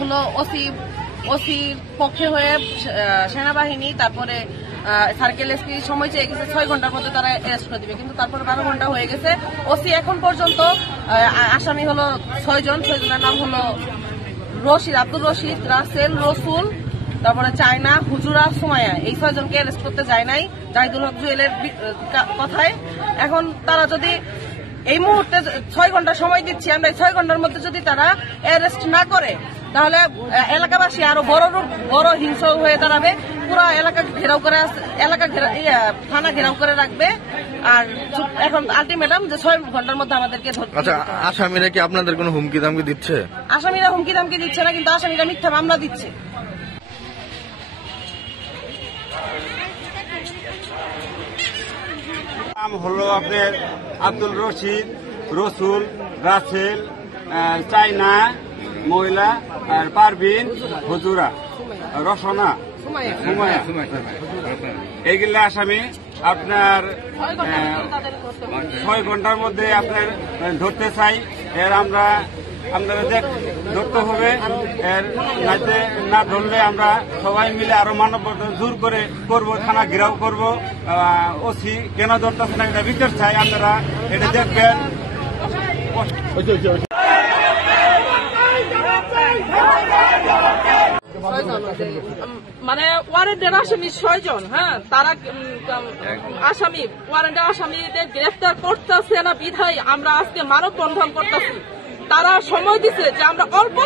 হলো ওসির পক্ষে হয়ে সেনাবাহিনী তারপরে সার্কেল এসপি সময় চেয়ে গেছে 6 ঘন্টার মধ্যে তারা অ্যারেস্ট করে দিবে, কিন্তু তারপরে 12 ঘন্টা হয়ে গেছে। ওসি এখন পর্যন্ত আসামি হলো 6 জনের নাম হলো রশিদ, আব্দুল রশিদ, রাসেল, রসুল, তারপরে চায়না, হুজুরা, সুমাইয়া, এই 6 জনকে অ্যারেস্ট করতে যায় নাই জাহিদুল হক জুয়েলের কথায়। এখন তারা যদি এই মুহূর্তে 6 ঘন্টা সময় দিচ্ছি আমরা, এই 6 ঘন্টার মধ্যে যদি তারা অ্যারেস্ট না করে তাহলে এলাকাবাসী আরো বড় হিংস্র হয়ে দাঁড়াবে। পুরো এলাকা ঘেরাও করে থানা ঘেরাও করে রাখবে। আর এখন আলটিমেটাম যে 6 ঘন্টার মধ্যে আমাদেরকে ধরতে। আচ্ছা, আসামিরা কি আপনাদের কোনো হুমকি দামকি দিচ্ছে? আসামিরা হুমকি দামকি দিচ্ছে না, কিন্তু আসামিরা মিথ্যা মামলা দিচ্ছে। নাম হলো আপনার আব্দুল রশিদ, রসুল, রাসেল, চায়না, মহিলা, আর পারভিন, হুজুরা, রসনা, সুমাইয়া, এইগুলা আসামি। আপনার 6 ঘন্টার মধ্যে আপনার ধরতে চাই। এর আপনারা ধরতে হবে। এর না ধরলে আমরা সবাই মিলে আরো মানববন্ধন জোর করে করবো, থানা ঘেরাও করবো। ওসি কেন ধরতেছে না এটা বিচার চাই, আপনারা এটা দেখবেন। মানে ওয়ারেন্টের আসামি 6 জন, হ্যাঁ, তারা আসামি ওয়ারেন্টের আসামিদের গ্রেফতার করতেছে না বিধায় আমরা আজকে মানববন্ধন করতেছি। তারা সময় দিচ্ছে যে আমরা অল্প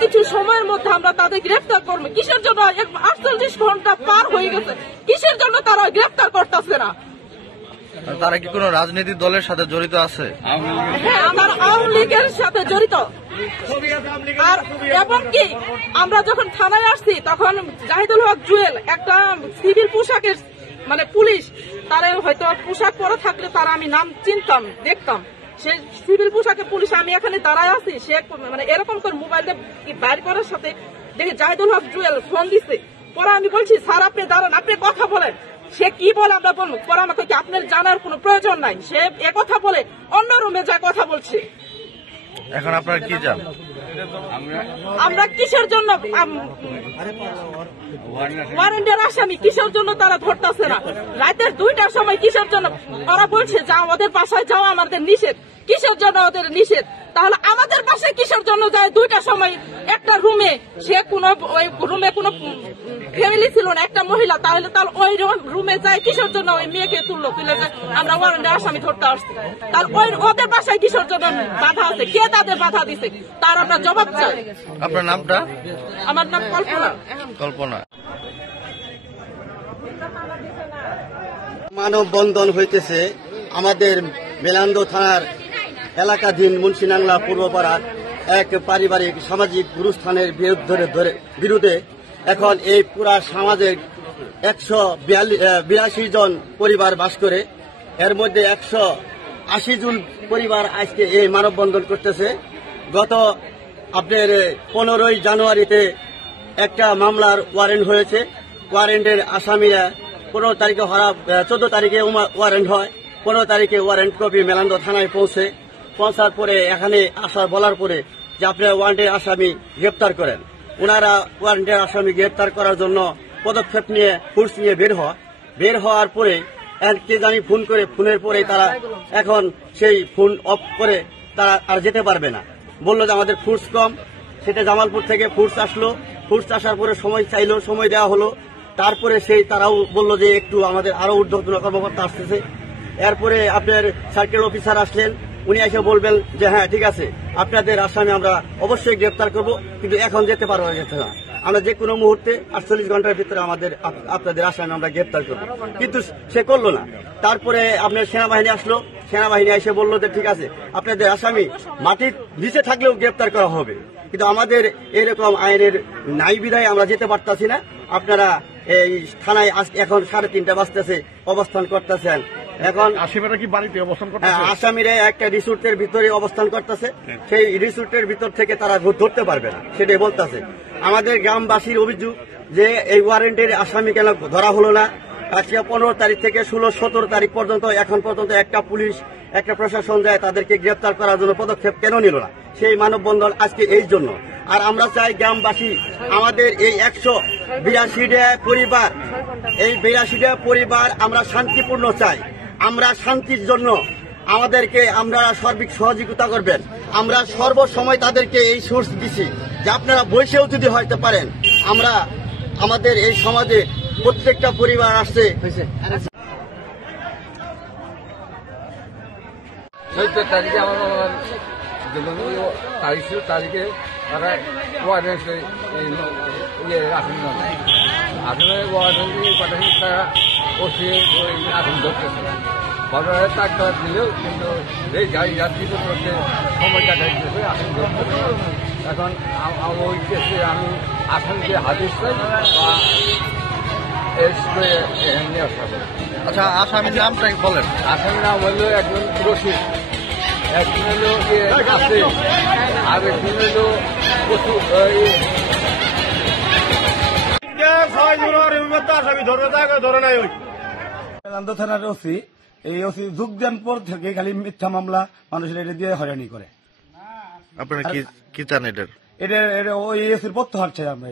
কিছু সময়ের মধ্যে আমরা তাদের গ্রেফতার করবো। কিসের জন্য 48 ঘন্টা পার হয়ে গেছে, কিসের জন্য তারা গ্রেফতার করতেছে না? তারা কি কোনো রাজনৈতিক দলের সাথে জড়িত আছে? হ্যাঁ, আমার আওয়ামী লীগের সাথে জড়িত। আর এমনকি আমরা যখন থানায় আসছি তখন জাহিদুল হক জুয়েল একটা সিভিল পোশাকের মানে পুলিশ, তারা হয়তো পোশাক পরে থাকলে তারা আমি নাম চিনতাম, দেখতাম। সে সিভিল পোশাকের পুলিশ, আমি এখানে দাঁড়ায় আছি, সে মানে এরকম করে মোবাইল বাইর করার সাথে দেখে জাহিদুল হক জুয়েল ফোন দিচ্ছে। পরে আমি বলছি, স্যার আপনি দাঁড়ান, আপনি কথা বলেন। সে কি বলে আমরা বলবো? পরে আমাকে কি আপনার জানার কোনো প্রয়োজন নাই। সে কথা বলে অন্য রুমে যা কথা বলছে। এখন আপনারা কি চান? আমরা কিসের জন্য ওয়ারেন্টের আসামি কিসের জন্য তারা ধরতেছে না? রাতের 2টার সময় কিসের জন্য ওরা বলছে যে আমাদের বাসায় যাওয়া আমাদের নিষেধ। কিসের জন্য ওদের নিষেধ? তাহলে আমাদের বাসায় কিসের জন্য যায় 2টার সময় একটা রুমে? সে ওই রুমে কোনো ফ্যামিলি ছিল না, একটা মহিলা। তাহলে ওই রুমে যায় কিসের জন্য? ওই মেয়েকে তুলে যায় আমরা ওয়ারেন্টের আসামি ধরতে আসছি। তার ওদের বাসায় কিসের জন্য বাধা আছে? কে তাদের বাধা দিছে? তার আমরা জবাব চাই। আপনার নামটা? আমার নাম কল্পনা। মানববন্ধন হইতেছে আমাদের মেলান্দো থানার এলাকাধীন মুন্সিনাংলা পূর্বপাড়ার এক পারিবারিক সামাজিক গুরুস্থানের বিরুদ্ধে। এখন এই পুরা সমাজের 182 জন পরিবার বাস করে, এর মধ্যে 180 জন পরিবার আজকে এই মানববন্ধন করতেছে। গত আপনার 15ই জানুয়ারিতে একটা মামলার ওয়ারেন্ট হয়েছে। ওয়ারেন্টের আসামিরা 15 তারিখে 14 তারিখে ওয়ারেন্ট হয়, 15 তারিখে ওয়ারেন্ট কপি মেলান্দো থানায় পৌঁছার পরে এখানে বলার পরে যে আপনারা ওয়ারেন্টের আসামি গ্রেপ্তার করেন। ওনারা ওয়ারেন্টের আসামি গ্রেপ্তার করার জন্য পদক্ষেপ নিয়ে ফোর্স নিয়ে বের হওয়ার পরে কে জানি ফোন করে, ফোনের পরে তারা এখন সেই ফোন অফ করে তারা আর যেতে পারবে না। বললো যে আমাদের ফোর্স কম। সেটা জামালপুর থেকে ফোর্স আসলো, ফোর্স আসার পরে সময় চাইলো, সময় দেওয়া হলো। তারপরে তারাও বললো যে একটু আমাদের আরো ঊর্ধ্বতন কর্মকর্তা আসতেছে। এরপরে আপনার সার্কেল অফিসার আসলেন, উনি এসে বলবেন যে হ্যাঁ ঠিক আছে, আপনাদের আসামি আমরা অবশ্যই গ্রেপ্তার করব, কিন্তু এখন যেতে পারবো না, আমরা যে কোনো মুহূর্তে 48 ঘন্টার ভিতরে আপনাদের আসামি আমরা গ্রেপ্তার করবো। কিন্তু সে করলো না। তারপরে আপনার সেনাবাহিনী আসলো, সেনাবাহিনী এসে বললো যে ঠিক আছে, আপনাদের আসামি মাটির নিচে থাকলেও গ্রেপ্তার করা হবে, কিন্তু আমাদের এরকম আইনের নাই বিধায় আমরা যেতে পারতাছি না। আপনারা এই থানায় এখন 3:30 বাজতেছে অবস্থান করতেছেন। এখন আসামিরা কি বাড়িতে অবস্থান করছে? আসামিরা একটা রিসোর্টের ভিতরে অবস্থান করতেছে, সেই রিসোর্টের ভিতর থেকে তারা ধরতে পারবে না, সেটাই বলতেছে। আমাদের গ্রামবাসীর অভিযোগ যে এই ওয়ারেন্টের আসামি কেন ধরা হলো না। আজকে 15 তারিখ থেকে 16-17 তারিখ পর্যন্ত এখন পর্যন্ত একটা পুলিশ একটা প্রশাসন যায় তাদেরকে গ্রেপ্তার করার জন্য পদক্ষেপ কেন নিল না? সেই মানববন্ধন আজকে এই জন্য। আর আমরা চাই গ্রামবাসী আমাদের এই 182টা পরিবার, এই 82টা পরিবার আমরা শান্তিপূর্ণ চাই। আমরা শান্তির জন্য আমাদেরকে আমরা সার্বিক সহযোগিতা করবেন। আমরা সর্বসময় তাদেরকে এই সোর্স দিছি যে আপনারা বসেও যদি হইতে পারেন, আমরা আমাদের এই সমাজে প্রত্যেকটা পরিবার আসছে। 14 তারিখে আমার তারিখে তারা ওয়ারেন্ট আসলে ওয়ারেন্ট পাঠাচ্ছি, তারা ওসি আসন ধরতেছে। বাজারে টাকা দিলেও কিন্তু এই গাড়ি যাত্রী করতে সময় কাটাই দিয়েছে, আসন ধরতেছে। এখন ওই কেসে আমি আসামিকে হাজির চাই বা নিয়ে আসা। আচ্ছা, আসামির নামটা বলেন। আসামির নাম হলো একজন রশিদ, একজন হলো আছে, আর একজন হলো থানার ওসি, এই ওসি যোগ দেন পর থেকে খালি মিথ্যা মামলা মানুষের এটা দিয়ে হয়রানি করে। আপনারা কি চান এটার? এটা ওই এসির প্রত্যাহার চাই আমরা।